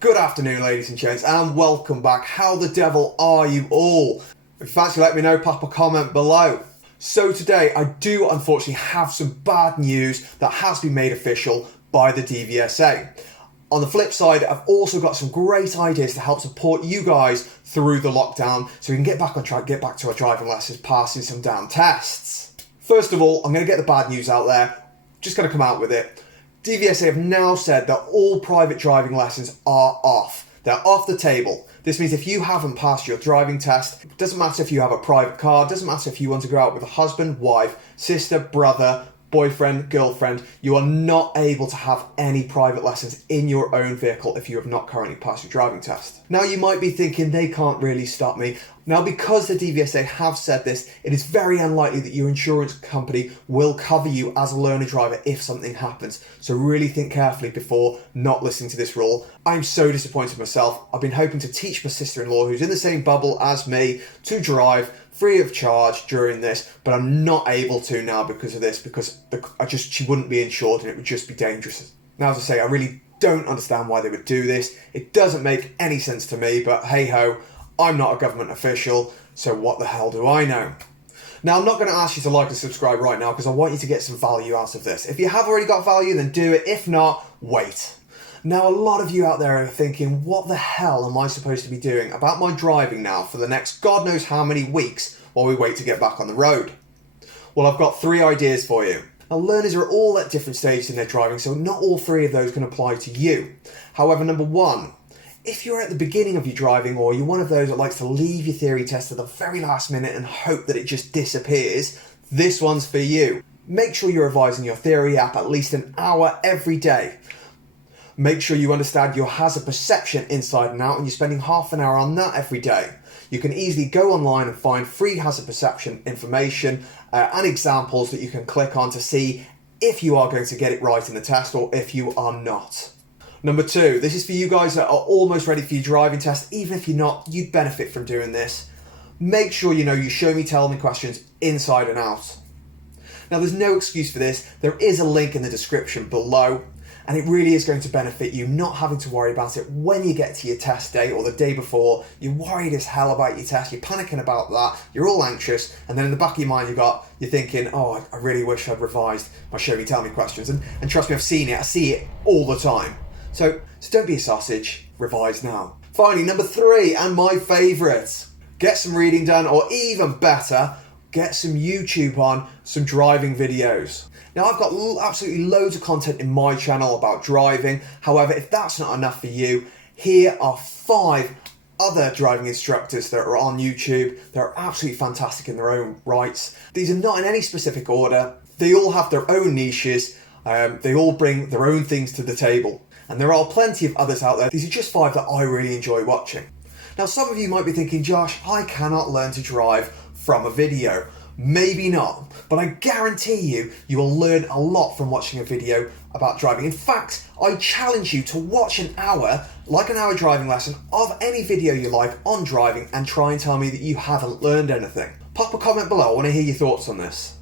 Good afternoon, ladies and gents, and welcome back. How the devil are you all? If you fancy, let me know, pop a comment below. So today, I do unfortunately have some bad news that has been made official by the DVSA. On the flip side, I've also got some great ideas to help support you guys through the lockdown so we can get back on track, get back to our driving lessons, passing some damn tests. First of all, I'm going to get the bad news out there. Just going to come out with it. DVSA have now said that all private driving lessons are off. They're off the table. This means if you haven't passed your driving test, it doesn't matter if you have a private car, it doesn't matter if you want to go out with a husband, wife, sister, brother, boyfriend, girlfriend, you are not able to have any private lessons in your own vehicle if you have not currently passed your driving test. Now you might be thinking, they can't really stop me. Now because the DVSA have said this, it is very unlikely that your insurance company will cover you as a learner driver if something happens. So really think carefully before not listening to this rule. I'm so disappointed myself. I've been hoping to teach my sister-in-law, who's in the same bubble as me, to drive free of charge during this, but I'm not able to now because of this, because she wouldn't be insured and it would just be dangerous. Now, as I say, I really don't understand why they would do this. It doesn't make any sense to me, but hey ho, I'm not a government official, so what the hell do I know? Now, I'm not going to ask you to like and subscribe right now because I want you to get some value out of this. If you have already got value, then do it. If not, wait. Now, a lot of you out there are thinking, what the hell am I supposed to be doing about my driving now for the next God knows how many weeks while we wait to get back on the road? Well, I've got 3 ideas for you. Now, learners are all at different stages in their driving, so not all 3 of those can apply to you. However, number 1, if you're at the beginning of your driving or you're one of those that likes to leave your theory test at the very last minute and hope that it just disappears, this one's for you. Make sure you're revising your theory app at least an hour every day. Make sure you understand your hazard perception inside and out, and you're spending half an hour on that every day. You can easily go online and find free hazard perception information and examples that you can click on to see if you are going to get it right in the test or if you are not. Number 2, this is for you guys that are almost ready for your driving test. Even if you're not, you'd benefit from doing this. Make sure you know you show me, tell me questions inside and out. Now, there's no excuse for this. There is a link in the description below. And it really is going to benefit you not having to worry about it when you get to your test day or the day before. You're worried as hell about your test, you're panicking about that, you're all anxious, and then in the back of your mind you're thinking, oh, I really wish I'd revised my show me, tell me questions. And trust me, I've seen it, I see it all the time. So don't be a sausage, revise now. Finally, number 3, and my favourite, get some reading done, or even better, get some YouTube on, some driving videos. Now, I've got absolutely loads of content in my channel about driving. However, if that's not enough for you, here are 5 other driving instructors that are on YouTube. They're absolutely fantastic in their own rights. These are not in any specific order. They all have their own niches. They all bring their own things to the table. And there are plenty of others out there. These are just 5 that I really enjoy watching. Now, some of you might be thinking, Josh, I cannot learn to drive from a video. Maybe not, but I guarantee you will learn a lot from watching a video about driving. In fact, I challenge you to watch an hour driving lesson of any video you like on driving and try and tell me that you haven't learned anything. Pop a comment below, I want to hear your thoughts on this.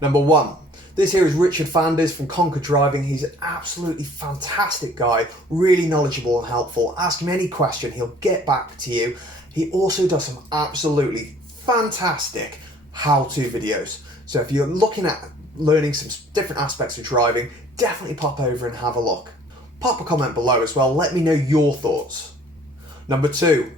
Number 1, this here is Richard Fanders from Conquer Driving. He's an absolutely fantastic guy, really knowledgeable and helpful. Ask him any question, he'll get back to you. He also does some absolutely fantastic how-to videos. So if you're looking at learning some different aspects of driving, definitely pop over and have a look. Pop a comment below as well, let me know your thoughts. Number 2.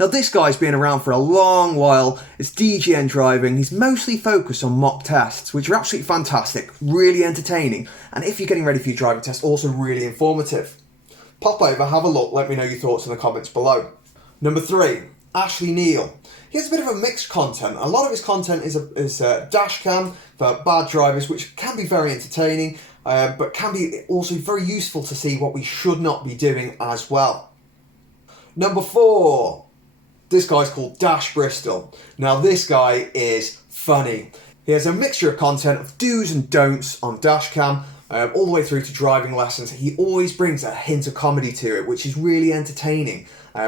Now this guy's been around for a long while. It's DGN Driving. He's mostly focused on mock tests, which are absolutely fantastic, really entertaining, and if you're getting ready for your driving test, also really informative. Pop over, have a look, let me know your thoughts in the comments below. Number 3. Neal. He has a bit of a mixed content. A lot of his content is dash cam for bad drivers, which can be very entertaining, but can be also very useful to see what we should not be doing as well. Number 4. This guy's called Cam Bristol. Now this guy is funny. He has a mixture of content of do's and don'ts on dash cam, all the way through to driving lessons. He always brings a hint of comedy to it, which is really entertaining,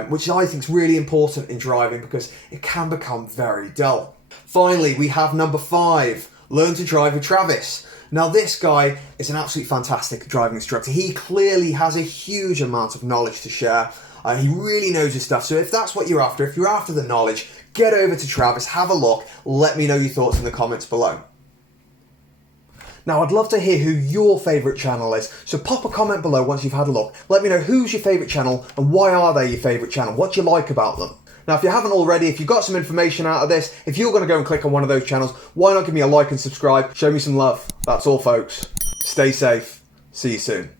which I think is really important in driving because it can become very dull. Finally, we have number 5, Learn to Drive with Travis. Now this guy is an absolutely fantastic driving instructor. He clearly has a huge amount of knowledge to share. He really knows his stuff. So if that's what you're after, if you're after the knowledge, get over to Travis, have a look, let me know your thoughts in the comments below. Now I'd love to hear who your favourite channel is, so pop a comment below once you've had a look. Let me know who's your favourite channel and why are they your favourite channel, what do you like about them? Now if you haven't already, if you got some information out of this, if you're going to go and click on one of those channels, why not give me a like and subscribe, show me some love. That's all folks. Stay safe, see you soon.